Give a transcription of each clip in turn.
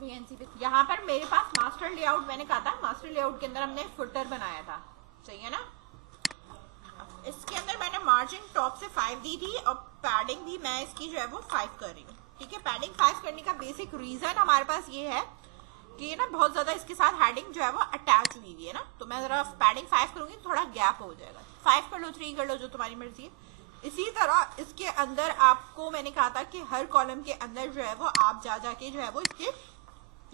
VNC पे यहाँ पर मेरे पास मास्टर लेआउट, मैंने कहा था मास्टर लेआउट के अंदर हमने फुटर बनाया था, सही है ना। इसके अंदर मैंने मार्जिन टॉप से 5 दी थी और पैडिंग भी मैं इसकी जो है वो 5 कर रही हूँ, ठीक है। पैडिंग 5 करने का बेसिक रीजन हमारे पास ये है कि ना बहुत ज्यादा इसके साथ हेडिंग जो है वो अटैच हुई हुई है ना, तो मैं जरा पैडिंग 5 करूंगी तो थोड़ा गैप हो जाएगा। 5 कर लो, 3 कर लो, जो तुम्हारी मर्जी है। इसी तरह इसके अंदर आपको मैंने कहा था कि हर कॉलम के अंदर जो है वो आप जा जाके जो है वो इसके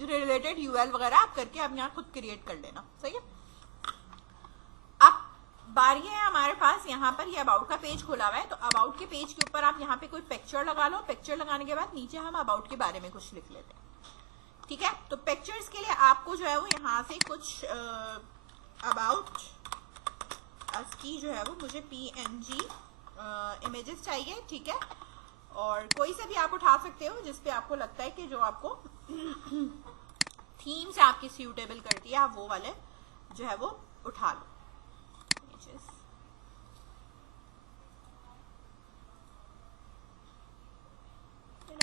रिलेटेड यूएल वगैरह आप करके आप यहाँ खुद क्रिएट कर लेना, सही है। अब बारी है हमारे पास, यहाँ पर ये अबाउट का पेज खुला हुआ है, तो अबाउट के पेज के ऊपर आप यहाँ पे कोई पिक्चर लगा लो। पिक्चर लगाने के बाद नीचे हम अबाउट के बारे में कुछ लिख लेते हैं, ठीक है। तो पिक्चर्स के लिए आपको जो है वो यहाँ से कुछ अबाउट अस की जो है वो मुझे PNG इमेजेस चाहिए, ठीक है। और कोई से भी आप उठा सकते हो जिसपे आपको लगता है कि जो आपको थीम से आपकी सूटेबल करती है, आप वो वाले जो है वो उठा लो।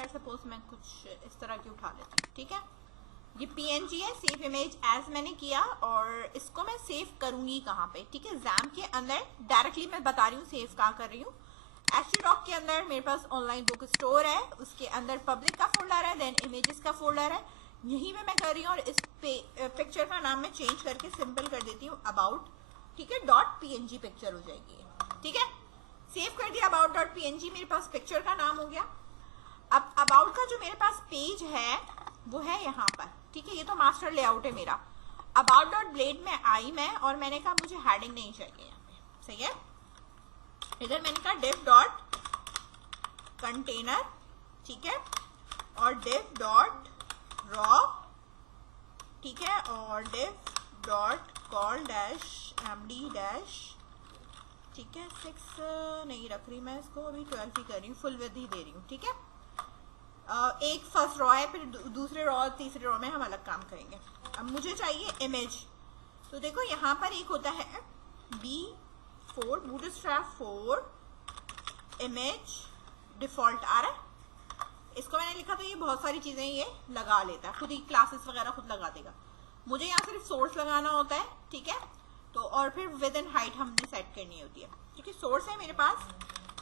सपोज मैं कुछ इस तरह की उठा लेती हूँ, ठीक है। ये PNG है, सेव इमेज एज मैंने किया, और इसको मैं सेव करूंगी कहाँ पे, ठीक है। जैम के अंदर डायरेक्टली मैं बता रही हूँ सेव कहाँ कर रही हूँ। HTDoc के अंदर मेरे पास ऑनलाइन बुक स्टोर है, उसके अंदर पब्लिक का फोल्डर है, देन इमेजेस का फोल्डर है, यहीं पे मैं कर रही हूँ। और इस पिक्चर का नाम मैं चेंज करके सिंपल कर देती हूँ अबाउट, ठीक है, .png पिक्चर हो जाएगी, ठीक है। सेव कर दिया अबाउट .png, मेरे पास पिक्चर का नाम हो गया। अब अबाउट का जो मेरे पास पेज है वो है यहाँ पर, ठीक है। ये तो मास्टर लेआउट है मेरा। about.blade में आई मैं, और मैंने कहा मुझे हेडिंग नहीं चाहिए यहाँ पे, सही है। इधर मैंने कहा div.container, ठीक है, और div.raw, ठीक है, और div.call-md-, ठीक है। 6 नहीं रख रही मैं इसको, अभी 12 ही कर रही हूँ, फुल विड्थ ही दे रही हूँ, ठीक है। एक फर्स्ट रॉ है, फिर दूसरे रॉ, तीसरे रॉ में हम अलग काम करेंगे। अब मुझे चाहिए इमेज, तो देखो यहाँ पर एक होता है B4 बूटस्ट्रैप 4 इमेज डिफॉल्ट आ रहा है, इसको मैंने लिखा तो ये बहुत सारी चीजें ये लगा लेता है, खुद ही क्लासेस वगैरह खुद लगा देगा। मुझे यहाँ सिर्फ सोर्स लगाना होता है, ठीक है। तो और फिर विद एंड हाइट हमने सेट करनी होती है, ठीक है। सोर्स है मेरे पास,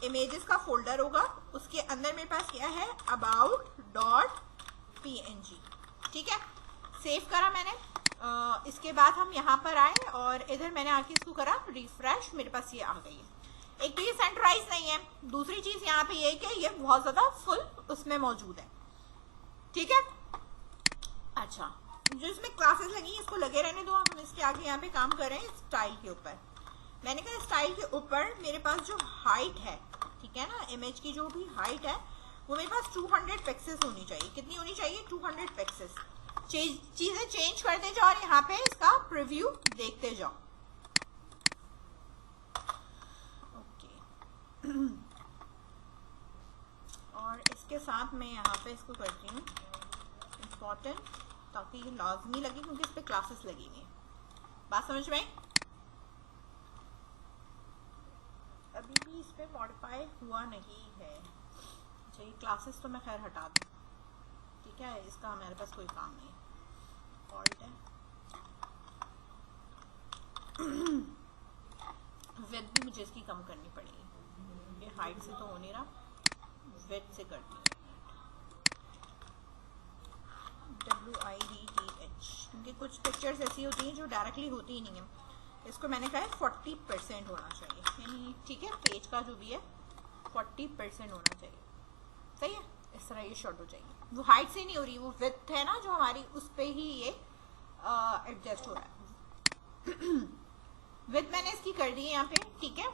इमेजेस का फोल्डर होगा, उसके अंदर मेरे पास क्या है about.png, ठीक है। सेव करा मैंने। इसके बाद हम यहाँ पर आए और इधर मैंने आके इसको करा रिफ्रेश, मेरे पास ये आ गई है। एक तो ये सेंटराइज नहीं है, दूसरी चीज यहाँ पे ये कि ये बहुत ज्यादा फुल उसमें मौजूद है, ठीक है। अच्छा, जो इसमें क्लासेस लगी इसको लगे रहने दो, हम इसके आगे यहाँ पे काम कर रहे हैं स्टाइल के ऊपर। मैंने कहा स्टाइल के ऊपर मेरे पास जो हाइट है, ठीक है ना, इमेज की जो भी हाइट है वो मेरे पास 200 पिक्सेल्स होनी चाहिए। कितनी होनी चाहिए? 200 पिक्सेल्स। चीजें चेंज करते जाओ और यहाँ पे इसका प्रीव्यू देखते जाओ, ओके। और इसके साथ मैं यहाँ पे इसको करती हूँ इम्पोर्टेंट, ताकि ये लाजमी लगे क्योंकि इस पे क्लासेस लगी हुई है। बात समझ में आई? अभी भी इस पे मॉडिफाई हुआ नहीं है। अच्छा, ये क्लासेस तो मैं खैर हटा दूँ, ठीक है, इसका हमारे पास कोई काम नहीं। ऑल्ट है, विड्थ भी मुझे इसकी कम करनी पड़ेगी, ये हाइट से तो हो नहीं रहा, विड्थ से करती हूँ। WIDTH, क्योंकि कुछ पिक्चर्स ऐसी होती हैं जो डायरेक्टली होती ही नहीं है। इसको मैंने कहा है 40% होना चाहिए, यानी ठीक है, पेज का जो भी है 40% होना चाहिए, सही है। इस तरह ये शॉर्ट हो जाएगी, वो हाइट से नहीं हो रही, वो विड्थ है ना जो हमारी, उस पे ही ये एडजस्ट हो रहा है। विड्थ मैंने इसकी कर दी है यहाँ पे, ठीक है।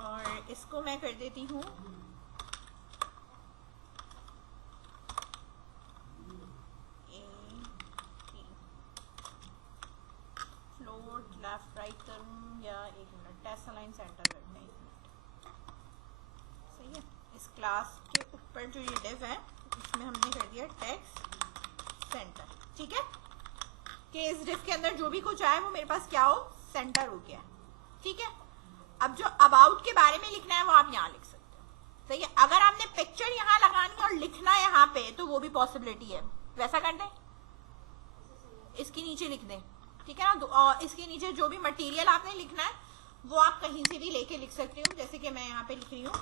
और इसको मैं कर देती हूँ लेफ्ट राइट करूँ या 1 मिनट, टेस्ट अलाइन सेंटर करते हैं, 1 मिनट, सही है। इस क्लास के ऊपर जो ये डिव है इसमें हमने कर दिया टेक्स्ट सेंटर, ठीक है, कि इस डिव के अंदर जो भी कुछ आए वो मेरे पास क्या हो, सेंटर हो गया, ठीक है। अब जो अबाउट के बारे में लिखना है वो आप यहाँ लिख सकते हो, सही है। अगर आपने पिक्चर यहाँ लगानी और लिखना यहाँ पे तो वो भी पॉसिबिलिटी है, वैसा कर दें, इसके नीचे लिख दें, ठीक है ना। और इसके नीचे जो भी मटेरियल आपने लिखना है वो आप कहीं से भी लेके लिख सकते हो। जैसे कि मैं यहाँ पे लिख रही हूँ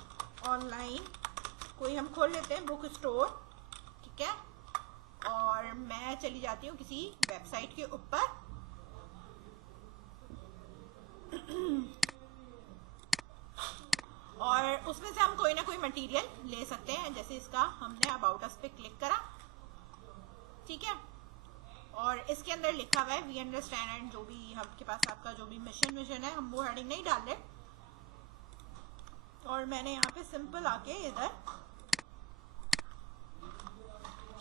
ऑनलाइन, कोई हम खोल लेते हैं बुक स्टोर, ठीक है, और मैं चली जाती हूँ किसी वेबसाइट के ऊपर और उसमें से हम कोई ना कोई मटेरियल ले सकते हैं। जैसे इसका हमने अबाउट अस पे क्लिक करा, ठीक है, और इसके अंदर लिखा हुआ है वी अंडरस्टैंड एंड जो भी आपके पास आपका जो भी मिशन है हम वो हेडिंग नहीं डाल रहे। और मैंने यहाँ पे सिंपल आके इधर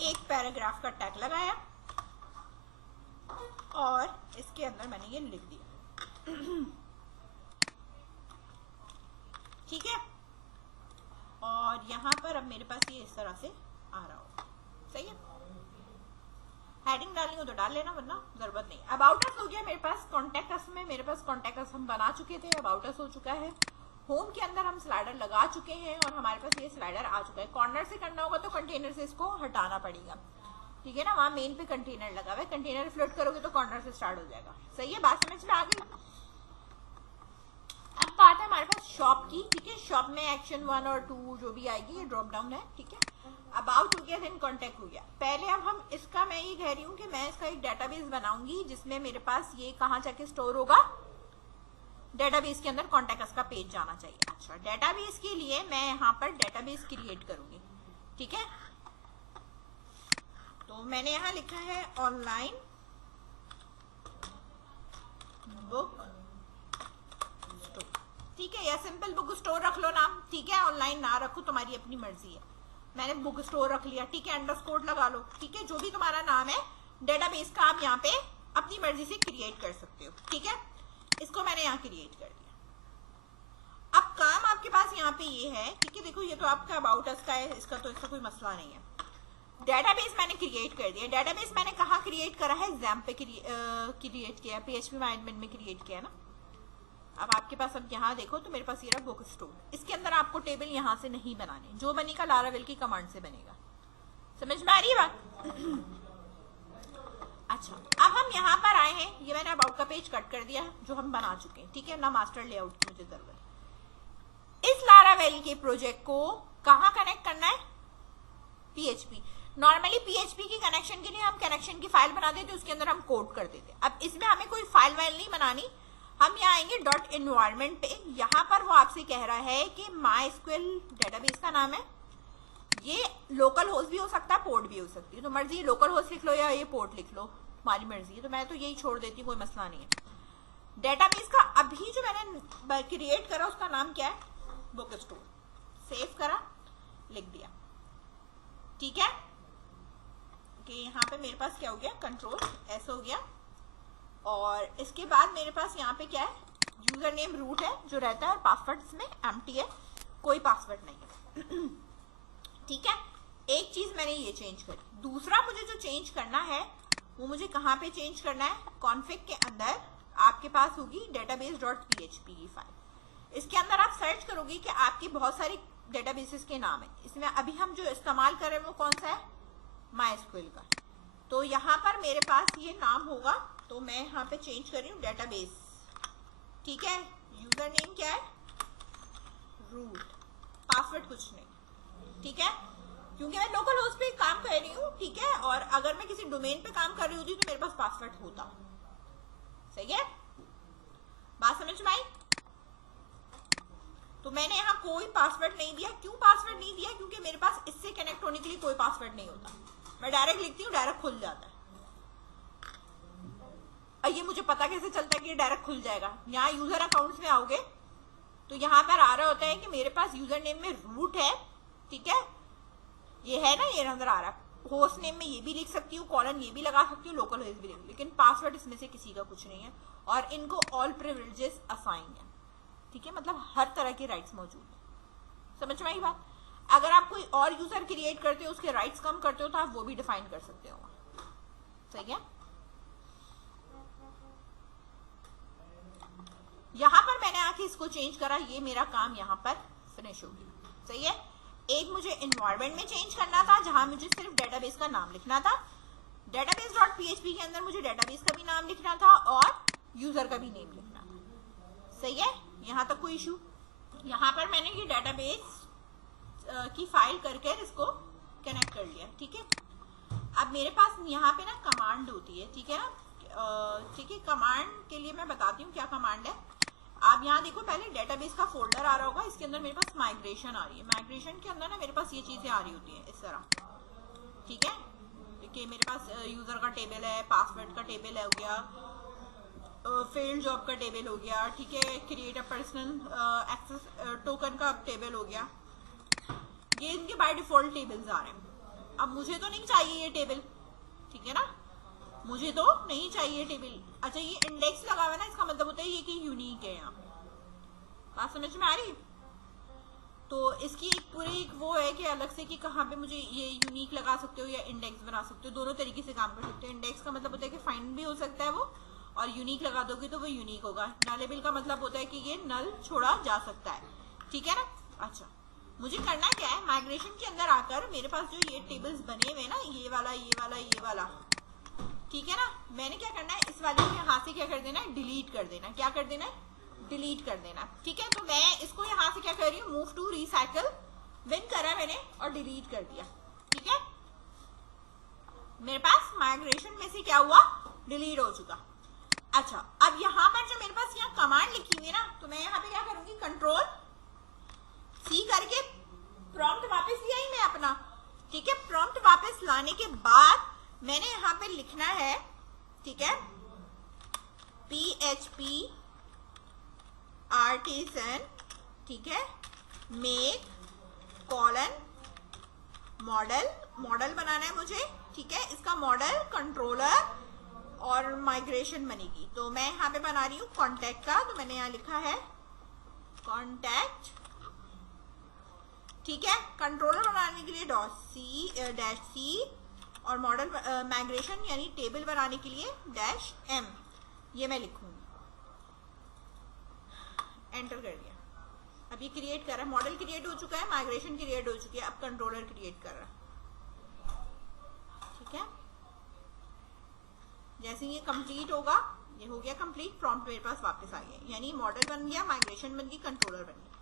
एक पैराग्राफ का टैग लगाया और इसके अंदर मैंने ये लिख दिया, ठीक है। और यहाँ पर अब मेरे पास ये इस तरह से आ रहा होगा, सही है। हेडिंग डालनी हो तो डाल लेना, वरना जरूरत नहीं। अबाउट अस हो गया मेरे पास। कॉन्टेक्ट अस में मेरे पास कॉन्टेक्ट अस हम बना चुके थे, अबाउट अस हो चुका है। होम के अंदर हम स्लाइडर लगा चुके हैं और हमारे पास ये स्लाइडर आ चुका है। कॉर्नर से करना होगा तो कंटेनर से इसको हटाना पड़ेगा, ठीक है ना। वहाँ मेन पे कंटेनर लगा हुआ है, कंटेनर फ्लिप करोगे तो कॉर्नर से स्टार्ट हो जाएगा, सही है। बात समझ में आ गई। अब बात है हमारे पास शॉप की, ठीक है। शॉप में एक्शन 1 और 2 जो भी आएगी ये ड्रॉप डाउन है, ठीक है। अबाउट हो गया, देन कॉन्टेक्ट हो गया। पहले अब हम इसका, मैं ये कह रही हूँ कि मैं इसका एक डेटाबेस बनाऊंगी जिसमें मेरे पास ये कहाँ जाके स्टोर होगा, डेटाबेस के अंदर कॉन्टेक्ट अस का पेज जाना चाहिए। अच्छा, डेटाबेस के लिए मैं यहाँ पर डेटाबेस क्रिएट करूंगी, ठीक है। तो मैंने यहाँ लिखा है ऑनलाइन बुक स्टोर, ठीक है, या सिंपल बुक स्टोर रख लो नाम, ठीक है। ऑनलाइन ना रखो, तुम्हारी अपनी मर्जी है। मैंने बुक स्टोर रख लिया, ठीक है, अंडरस्कोर लगा लो, ठीक है। जो भी तुम्हारा नाम है डेटाबेस का आप यहाँ पे अपनी मर्जी से क्रिएट कर सकते हो, ठीक है। इसको मैंने यहाँ क्रिएट कर दिया। अब काम आपके पास यहाँ पे ये है, ठीक है। देखो ये तो आपका अबाउट अस का है, इसका तो इसका कोई मसला नहीं है। डेटाबेस मैंने क्रिएट कर दिया। डेटाबेस मैंने कहाँ क्रिएट करा है, XAMPP पे क्रिएट किया, PHP एडमिन में क्रिएट किया ना। अब आपके पास अब यहाँ देखो तो मेरे पास ये रहा बुक स्टोर। इसके अंदर आपको टेबल यहाँ से नहीं बनाने, जो बनेगा लारावेल की कमांड से बनेगा। समझ में आ रही है बात? अच्छा, अब हम यहाँ पर आए हैं, ये मैंने अबाउट का पेज कट कर दिया जो हम बना चुके हैं, ठीक है ना। मास्टर लेआउट की मुझे जरूरत। इस लारावेल के प्रोजेक्ट को कहाँ कनेक्ट करना है, PHP। नॉर्मली PHP की कनेक्शन के लिए हम कनेक्शन की फाइल बना देते, उसके अंदर हम कोड कर देते। अब इसमें हमें कोई फाइल वाइल नहीं बनानी, हम यहाँ आएंगे डॉट एनवायरमेंट पे। यहाँ पर वो आपसे कह रहा है कि MySQL डेटाबेस का नाम है, ये लोकल होस्ट भी हो सकता है, पोर्ट भी हो सकती है, तो मर्जी लोकल होस्ट लिख लो या ये पोर्ट लिख लो, हमारी मर्जी है। तो मैं तो यही छोड़ देती हूँ, कोई मसला नहीं है। डेटाबेस का अभी जो मैंने क्रिएट करा उसका नाम क्या है, बुक स्टोर। सेव करा, लिख दिया, ठीक है। कि यहाँ पे मेरे पास क्या हो गया, Ctrl+S हो गया। और इसके बाद मेरे पास यहाँ पे क्या है, यूजर नेम रूट है जो रहता है, और पासवर्ड इसमें एम्प्टी है, कोई पासवर्ड नहीं है, ठीक है। एक चीज मैंने ये चेंज करी। दूसरा मुझे जो चेंज करना है वो मुझे कहाँ पे चेंज करना है, कॉन्फिग के अंदर आपके पास होगी database.php की फाइल। इसके अंदर आप सर्च करोगे कि आपकी बहुत सारी डेटाबेसेस के नाम है। इसमें अभी हम जो इस्तेमाल कर रहे हैं वो कौन सा है, MySQL का। तो यहाँ पर मेरे पास ये नाम होगा, तो मैं यहाँ पे चेंज कर रही हूँ डेटाबेस, ठीक है। यूजर नेम क्या है, रूट, पासवर्ड कुछ नहीं, ठीक है, क्योंकि मैं लोकल होस्ट पे काम कर रही हूँ, ठीक है। और अगर मैं किसी डोमेन पे काम कर रही होती तो मेरे पास पासवर्ड होता, सही है। बात समझ में आई? तो मैंने यहाँ कोई पासवर्ड नहीं दिया। क्यों पासवर्ड नहीं दिया, क्योंकि मेरे पास इससे कनेक्ट होने के लिए कोई पासवर्ड नहीं होता। मैं डायरेक्ट लिखती हूँ, डायरेक्ट खुल जाता है। और ये मुझे पता कैसे चलता है कि ये डायरेक्ट खुल जाएगा, यहाँ यूजर अकाउंट्स में आओगे तो यहाँ पर आ रहा होता है कि मेरे पास यूजर नेम में रूट है, ठीक है, ये है ना, ये नजर आ रहा है। होस्ट नेम में ये भी लिख सकती हूँ, कॉलन ये भी लगा सकती हूँ, लोकल होस्ट भी लिख, लेकिन पासवर्ड इसमें से किसी का कुछ नहीं है। और इनको ऑल प्रिविलेजेस असाइन है, ठीक है, मतलब हर तरह के राइट्स मौजूद है। समझ में आई बात? अगर आप कोई और यूजर क्रिएट करते हो, उसके राइट्स कम करते हो, तो आप वो भी डिफाइन कर सकते हो, सही है। यहाँ पर मैंने आके इसको चेंज करा, ये मेरा काम यहाँ पर फिनिश हो गया, सही है। एक मुझे एनवायरनमेंट में चेंज करना था जहां मुझे सिर्फ डेटाबेस का नाम लिखना था, database.php के अंदर मुझे डेटाबेस का भी नाम लिखना था और यूजर का भी नेम लिखना था। सही है, यहाँ तक कोई इशू? यहाँ पर मैंने ये डेटाबेस की फाइल करके इसको कनेक्ट कर लिया, ठीक है। अब मेरे पास यहाँ पे ना कमांड होती है, ठीक है ना, ठीक है। कमांड के लिए मैं बताती हूँ क्या कमांड है। आप यहाँ देखो, पहले डेटाबेस का फोल्डर आ रहा होगा, इसके अंदर मेरे पास माइग्रेशन आ रही है। माइग्रेशन के अंदर ना मेरे पास ये चीजें आ रही होती है इस तरह, ठीक है। कि मेरे पास यूजर का टेबल है, पासवर्ड का टेबल हो गया, फील्ड जॉब का टेबल हो गया, ठीक है, create a personal access token का टेबल हो गया। ये इनके बाय डिफॉल्ट टेबल्स आ रहे हैं। अब मुझे तो नहीं चाहिए ये टेबल, ठीक है ना, मुझे तो नहीं चाहिए टेबल। अच्छा, ये इंडेक्स लगा हुआ है ना, इसका मतलब होता है ये कि यूनिक है। यहाँ बात समझ में आ रही? तो इसकी एक पूरी वो है कि अलग से कि कहाँ पे मुझे ये यूनिक लगा सकते हो या इंडेक्स बना सकते हो, दोनों तरीके से काम कर सकते हो। इंडेक्स का मतलब होता है कि फाइंड भी हो सकता है वो, और यूनिक लगा दोगे तो वो यूनिक होगा। नलेबल का मतलब होता है कि ये नल छोड़ा जा सकता है, ठीक है ना। अच्छा, मुझे करना क्या है, माइग्रेशन के अंदर आकर मेरे पास जो ये टेबल्स बने हुए ना, ये वाला ये वाला ये वाला, ठीक है ना, मैंने क्या करना है, इस वाले को यहाँ से क्या कर देना है, डिलीट कर देना। क्या कर देना है, डिलीट कर देना, ठीक है। तो मैं इसको यहाँ से क्या कर रही हूँ, मूव टू रिसाइकल विन करा मैंने और डिलीट कर दिया, ठीक है। मेरे पास माइग्रेशन में से क्या हुआ, डिलीट हो चुका। अच्छा, अब यहाँ पर जो मेरे पास यहाँ कमांड लिखी हुई है ना, तो मैं यहाँ पे क्या करूंगी, कंट्रोल सी करके प्रॉम्प्ट वापस लिया ही मैं अपना, ठीक है। प्रॉम्प्ट वापस लाने के बाद मैंने यहाँ पे लिखना है, ठीक है, PHP आर्टिसन, ठीक है, मेक कॉलन मॉडल, मॉडल बनाना है मुझे, ठीक है। इसका मॉडल कंट्रोलर और माइग्रेशन बनेगी। तो मैं यहाँ पे बना रही हूँ कॉन्टैक्ट का, तो मैंने यहाँ लिखा है कॉन्टैक्ट, ठीक है। कंट्रोलर बनाने के लिए -C और मॉडल माइग्रेशन यानी टेबल बनाने के लिए -M, ये मैं लिखूंगी। एंटर कर दिया। अब ये क्रिएट कर रहा है, मॉडल क्रिएट हो चुका है, माइग्रेशन क्रिएट हो चुकी है, अब कंट्रोलर क्रिएट कर रहा है, ठीक है। जैसे ये कंप्लीट होगा, ये हो गया कंप्लीट, प्रॉम्प्ट मेरे पास वापस आ गया, यानी मॉडल बन गया, माइग्रेशन बन गई, कंट्रोलर बन गया।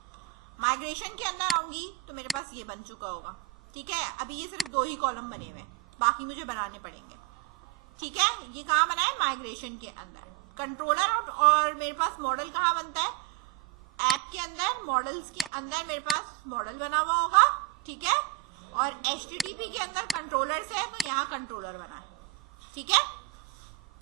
माइग्रेशन के अंदर आऊंगी तो मेरे पास ये बन चुका होगा, ठीक है। अभी ये सिर्फ 2 ही कॉलम बने हुए हैं, बाकी मुझे बनाने पड़ेंगे, ठीक है। ये कहाँ बना है, माइग्रेशन के अंदर। कंट्रोलर और मेरे पास मॉडल कहाँ बनता है, ऐप के अंदर, मॉडल्स के अंदर मेरे पास मॉडल बना हुआ होगा, ठीक है। और HTTP के अंदर कंट्रोलर से है, तो यहाँ कंट्रोलर बना है, ठीक है।